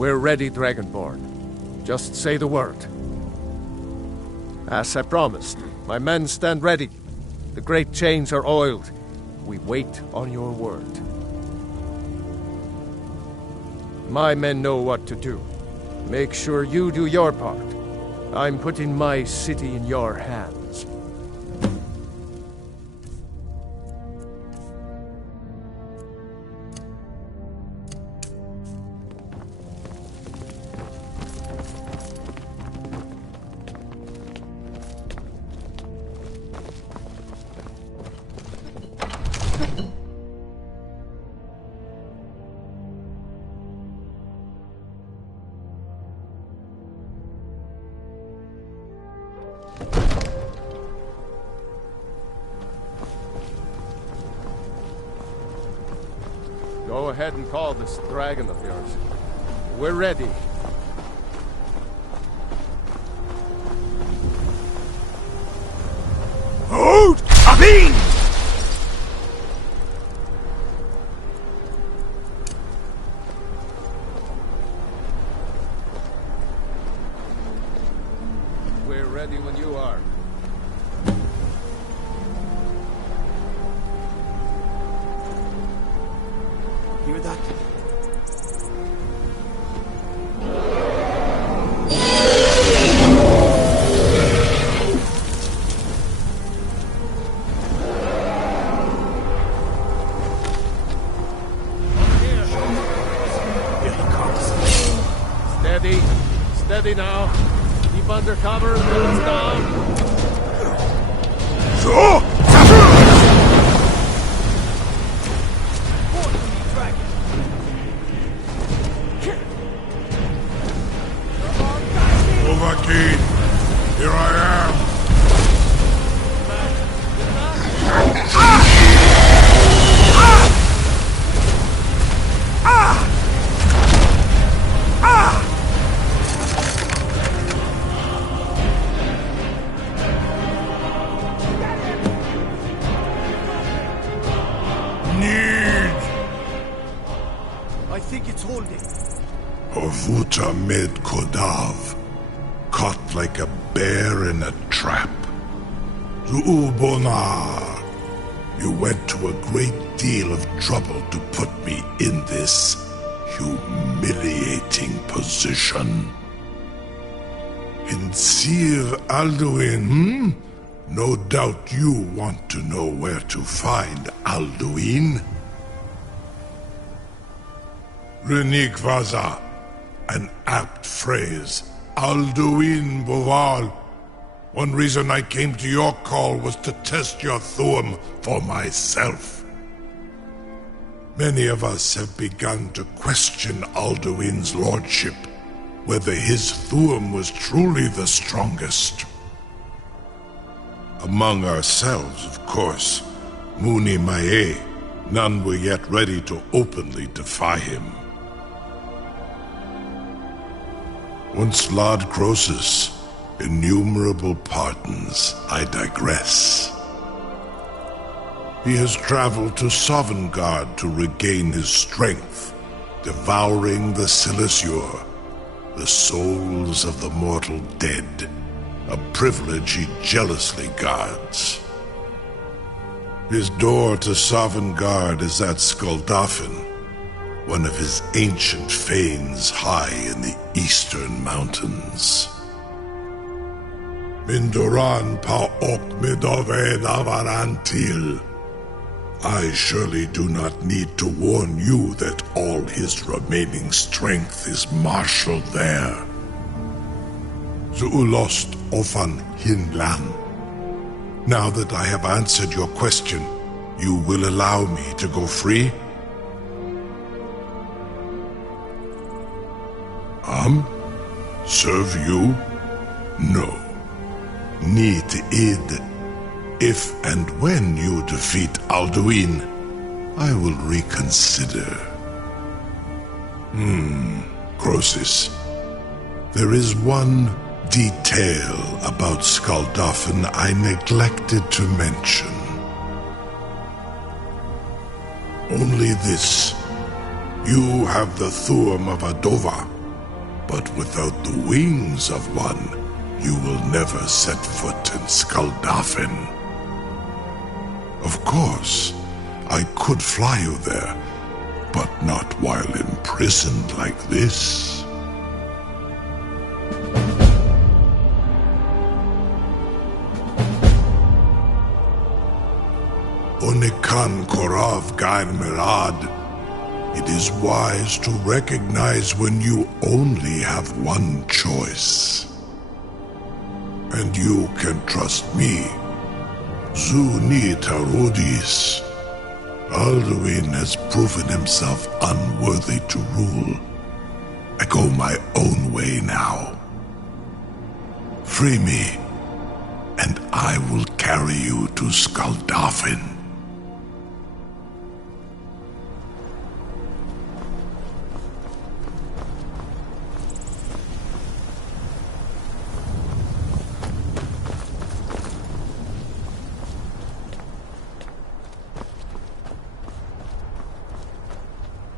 We're ready, Dragonborn. Just say the word. As I promised, my men stand ready. The great chains are oiled. We wait on your word. My men know what to do. Make sure you do your part. I'm putting my city in your hands. Go ahead and call this dragon of yours. We're ready. Hold! Abin! We're ready when you are. Hear that? Here he comes. Steady. Steady now. Keep under cover until it's down. So! Overkeen, here I am. Need. I think it's holding. Ovuta med Kodav. Caught like a bear in a trap. Zuubonar, you went to a great deal of trouble to put me in this humiliating position. In Sir Alduin, No doubt you want to know where to find Alduin. Renikvaza, an apt phrase. Alduin Boval. One reason I came to your call was to test your Thuum for myself. Many of us have begun to question Alduin's lordship, whether his Thuum was truly the strongest. Among ourselves, of course, Muni Mae, none were yet ready to openly defy him. Once Lord Croesus, innumerable pardons, I digress. He has traveled to Sovngarde to regain his strength, devouring the Silesure, the souls of the mortal dead, a privilege he jealously guards. His door to Sovngarde is at Skuldafn, one of his ancient fanes high in the eastern mountains. Mindoran pa ok midove navarantil. I surely do not need to warn you that all his remaining strength is marshaled there. Zuulost ofan hinlan. Now that I have answered your question, you will allow me to go free? Serve you? No. Need id. If and when you defeat Alduin, I will reconsider. Croesus. There is one detail about Skuldafn I neglected to mention. Only this. You have the Thuum of Adova, But without the wings of one, you will never set foot in Skuldafn. Of course, I could fly you there, but not while imprisoned like this. Onikan Korav Gain Mirad. It is wise to recognize when you only have one choice. And you can trust me. Zuni Tarudis. Alduin has proven himself unworthy to rule. I go my own way now. Free me, and I will carry you to Skuldafn.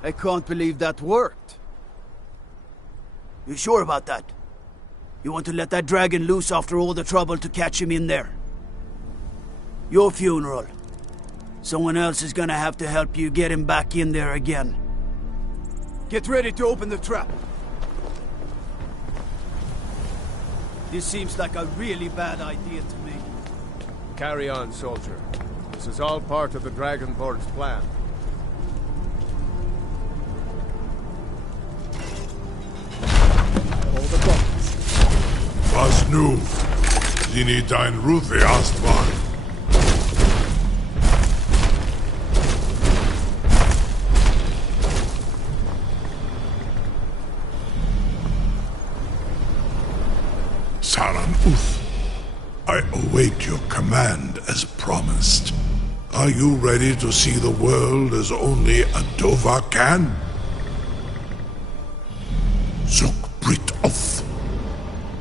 I can't believe that worked. You sure about that? You want to let that dragon loose after all the trouble to catch him in there? Your funeral. Someone else is gonna have to help you get him back in there again. Get ready to open the trap. This seems like a really bad idea to me. Carry on, soldier. This is all part of the Dragonborn's plan. Was nu? Zini dein Ruthi Astval. Saran Uth, I await your command as promised. Are you ready to see the world as only a Dova can? Zuk Brit Oth.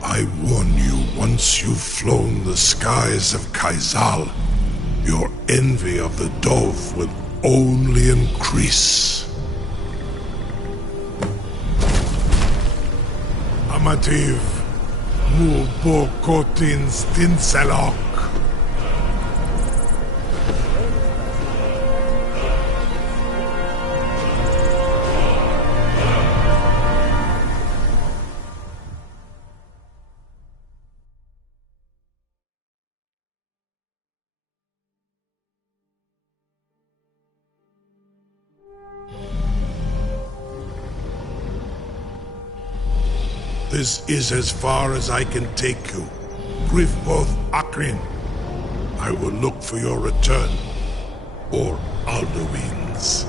I warn you, once you've flown the skies of Kaizal, your envy of the Dove will only increase. Amativ, mu bokotin stinselok. This is as far as I can take you. Grifboth Akrin. I will look for your return. Or Alduin's.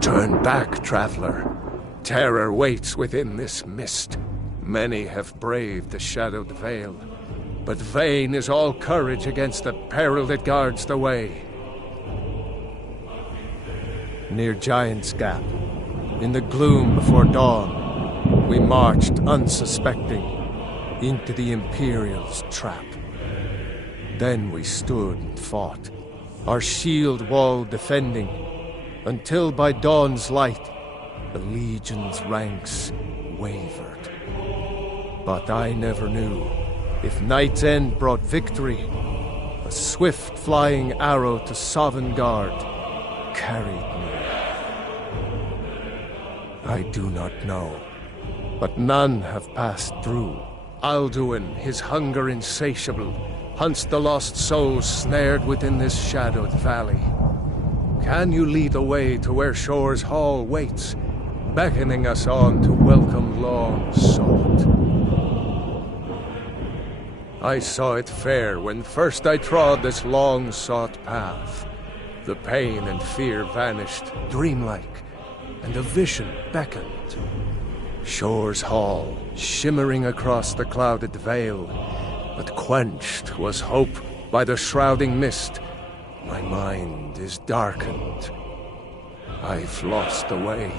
Turn back, traveler. Terror waits within this mist. Many have braved the shadowed vale, but vain is all courage against the peril that guards the way. Near Giant's Gap, in the gloom before dawn, we marched unsuspecting into the Imperial's trap. Then we stood and fought, our shield wall defending, until by dawn's light, the Legion's ranks wavered. But I never knew if Night's End brought victory, a swift flying arrow to Sovngarde carried me. I do not know, but none have passed through. Alduin, his hunger insatiable, hunts the lost souls snared within this shadowed valley. Can you lead the way to where Shore's Hall waits, beckoning us on to welcome long sought? I saw it fair when first I trod this long-sought path. The pain and fear vanished, dreamlike, and a vision beckoned. Shore's Hall, shimmering across the clouded vale, but quenched was hope by the shrouding mist. My mind is darkened. I've lost the way,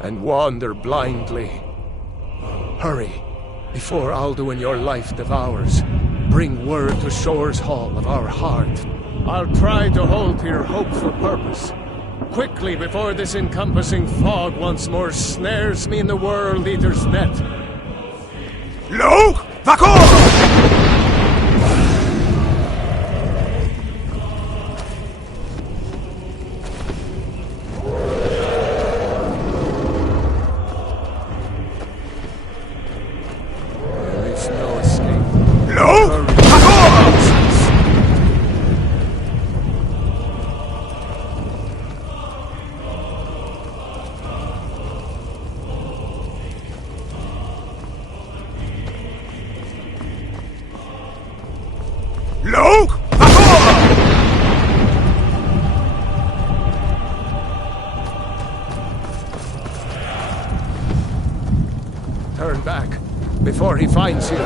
and wander blindly. Hurry, before Alduin your life devours. Bring word to Shore's Hall of our heart. I'll try to hold to your hopeful purpose. Quickly, before this encompassing fog once more snares me in the World Eater's net. Look! Vakor! Turn back, before he finds you.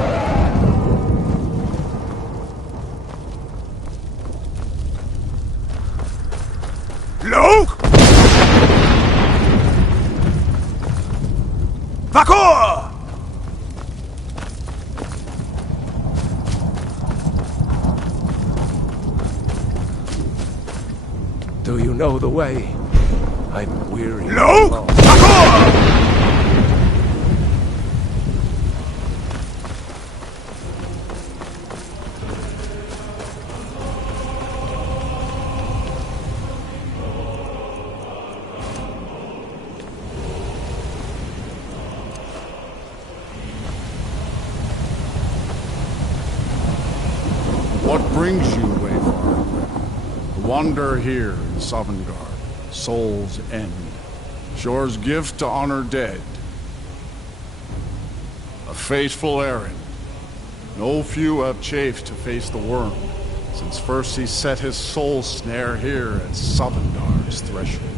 Luke! Vakor! Do you know the way? I'm weary. No! What brings you, Wayfarer? Wander here in Sovngarde, Soul's End. Shore's gift to honor dead. A fateful errand. No few have chafed to face the worm, since first he set his soul snare here at Sovngarde's threshold.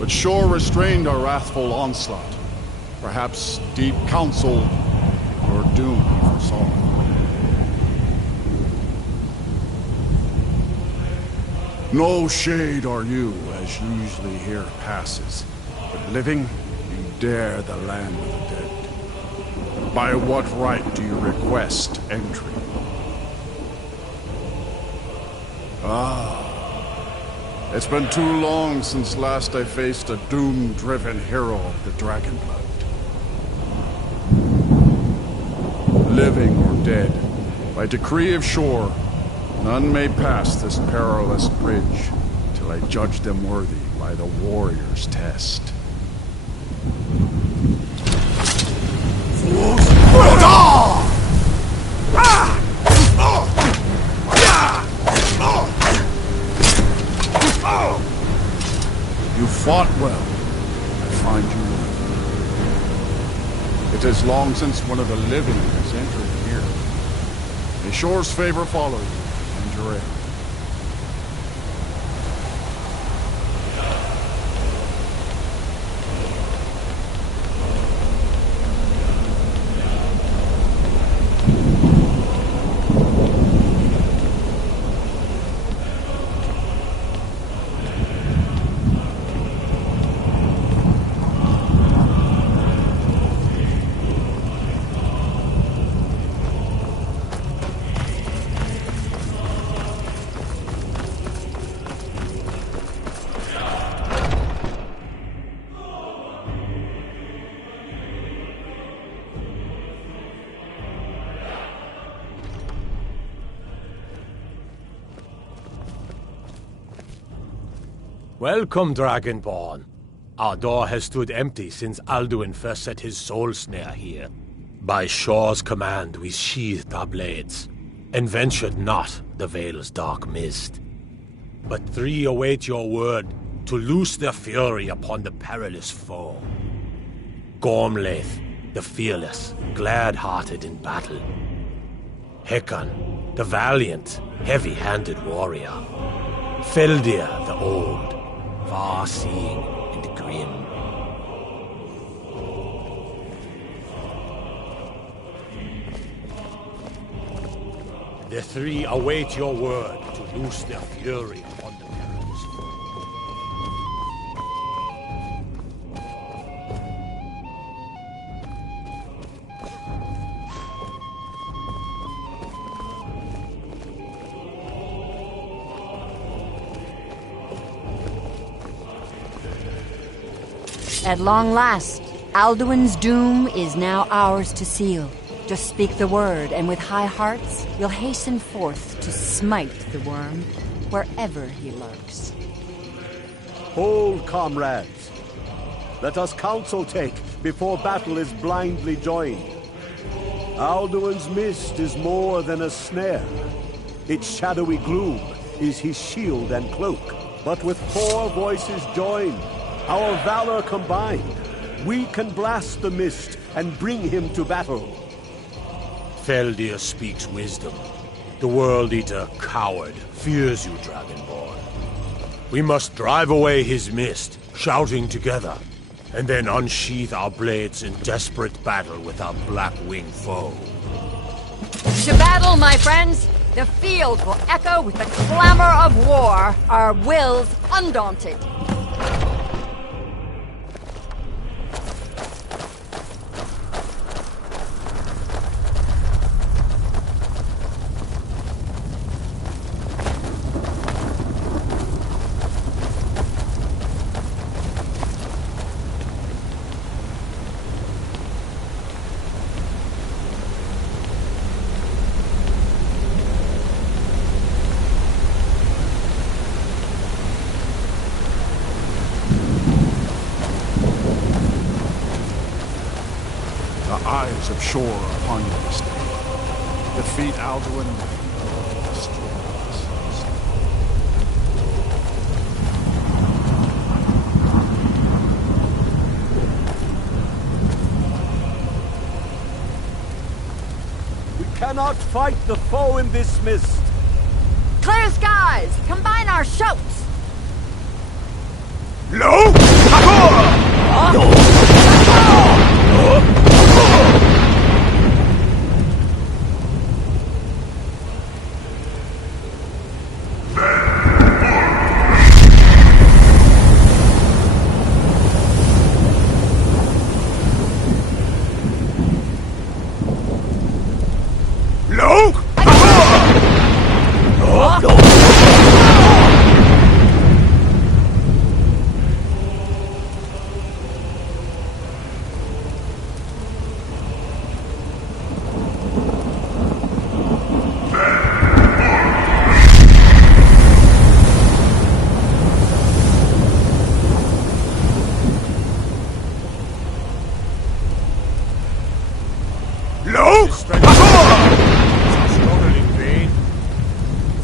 But Shore restrained our wrathful onslaught. Perhaps deep counsel, your doom he foresaw. No shade are you, as usually here passes. But living, you dare the land of the dead. By what right do you request entry? It's been too long since last I faced a doom-driven hero of the Dragonblood. Living or dead, by decree of Shore, none may pass this perilous bridge till I judge them worthy by the warrior's test. You fought well. I find you worthy. It is long since one of the living has entered here. May Shore's favor follow you. Andrea. Welcome, Dragonborn. Our door has stood empty since Alduin first set his soul snare here. By Shore's command, we sheathed our blades, and ventured not the Vale's dark mist. But three await your word to loose their fury upon the perilous foe. Gormlaith, the fearless, glad-hearted in battle. Hekon, the valiant, heavy-handed warrior. Feldir, the old, far-seeing and grim. The three await your word to loose their fury upon the perilous foe. At long last, Alduin's doom is now ours to seal. Just speak the word, and with high hearts, we'll hasten forth to smite the worm wherever he lurks. Hold, comrades. Let us counsel take before battle is blindly joined. Alduin's mist is more than a snare. Its shadowy gloom is his shield and cloak. But with 4 voices joined, our valor combined, we can blast the mist and bring him to battle. Feldir speaks wisdom. The World Eater, coward, fears you, Dragonborn. We must drive away his mist, shouting together, and then unsheath our blades in desperate battle with our black-winged foe. To battle, my friends! The field will echo with the clamor of war, our wills undaunted. armies of Shore upon you this day. Defeat Alduin. Destroy us. We cannot fight the foe in this mist. Clear skies! Combine our shouts! Lo!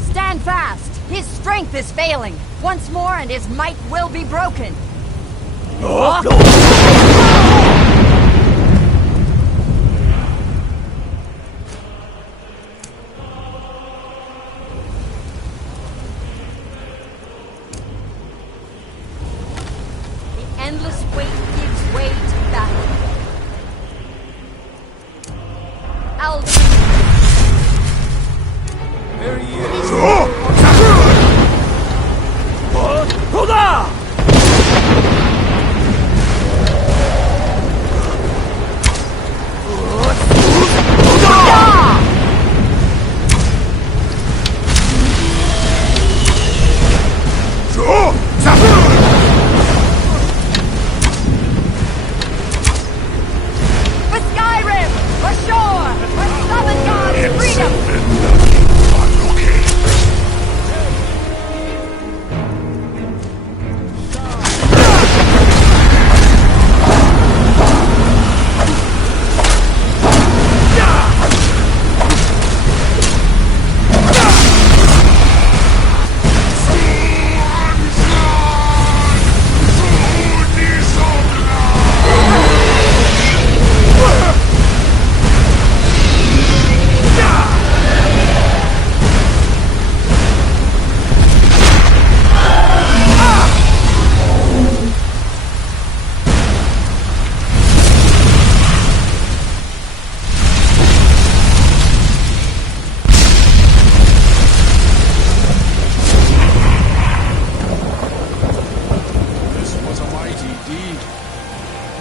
Stand fast! His strength is failing. Once more and his might will be broken. The endless wait gives way to battle. Alduin. There he is. For Skyrim! For Shore! For Saviour's freedom!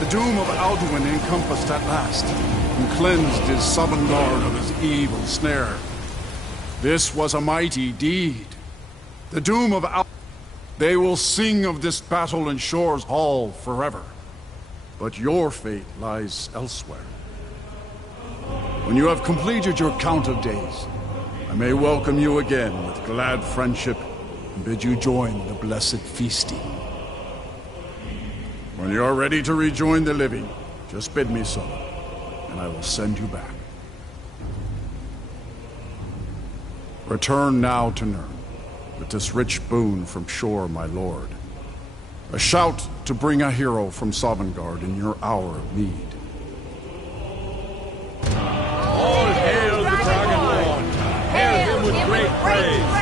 The doom of Alduin encompassed at last, and cleansed his Saviour of his evil snare. This was a mighty deed. The doom of Alduin. They will sing of this battle in Shore's hall forever. But your fate lies elsewhere. When you have completed your count of days, I may welcome you again with glad friendship and bid you join the blessed feasting. When you are ready to rejoin the living, just bid me so, and I will send you back. Return now to Nirn, with this rich boon from Shore, my lord. A shout to bring a hero from Sovngarde in your hour of need. All hail the Dragon Lord! Hail him with great praise!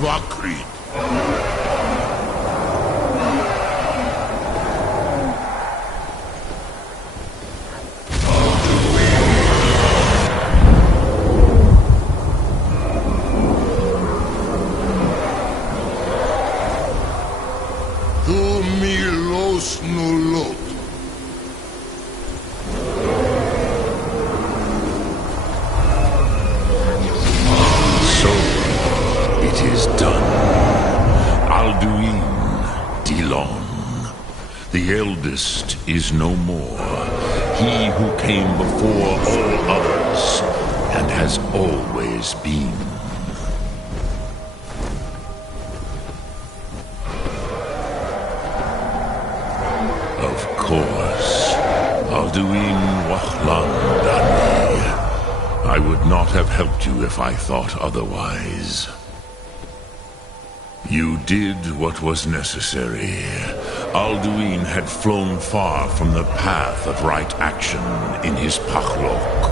Vakri. Tu milos nulot. So, it is done. Alduin, Dilon. The eldest is no more. He who came before all others, and has always been. Of course, Alduin Wahlan Dani. I would not have helped you if I thought otherwise. You did what was necessary. Alduin had flown far from the path of right action in his pachlok,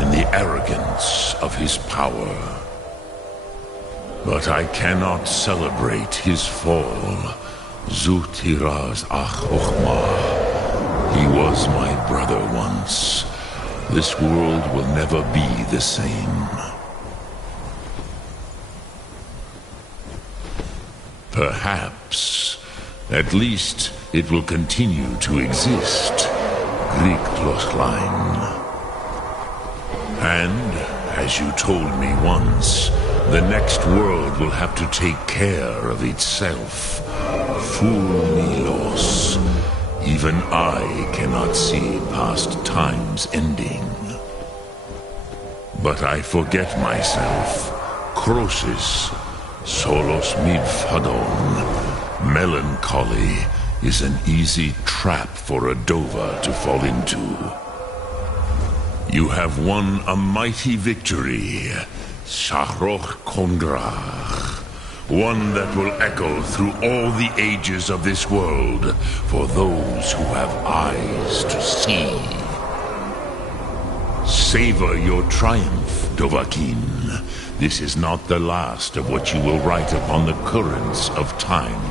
in the arrogance of his power. But I cannot celebrate his fall. Zutiraz Achochma. He was my brother once. This world will never be the same. Perhaps. At least it will continue to exist. Griklochlein. And, as you told me once, the next world will have to take care of itself. Fulmilos. Even I cannot see past time's ending. But I forget myself. Crosis. Solos midfadon. Melancholy is an easy trap for a Dova to fall into. You have won a mighty victory. Shahroch Kongrach. One that will echo through all the ages of this world for those who have eyes to see. Savor your triumph, Dovahkiin. This is not the last of what you will write upon the currents of time.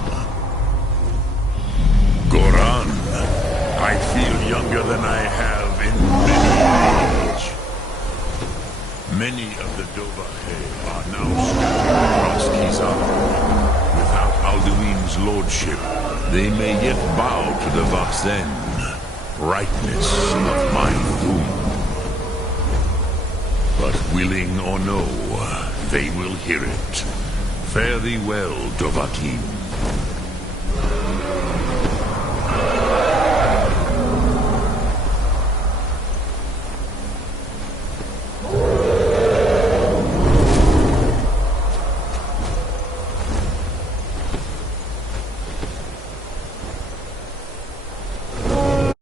Goran, I feel younger than I have in many age. Many of the Dovahe are now scattered across Kizar. Without Alduin's lordship, they may yet bow to the Vaxen, brightness of my doom. But willing or no, they will hear it. Fare thee well, Dovahkiin.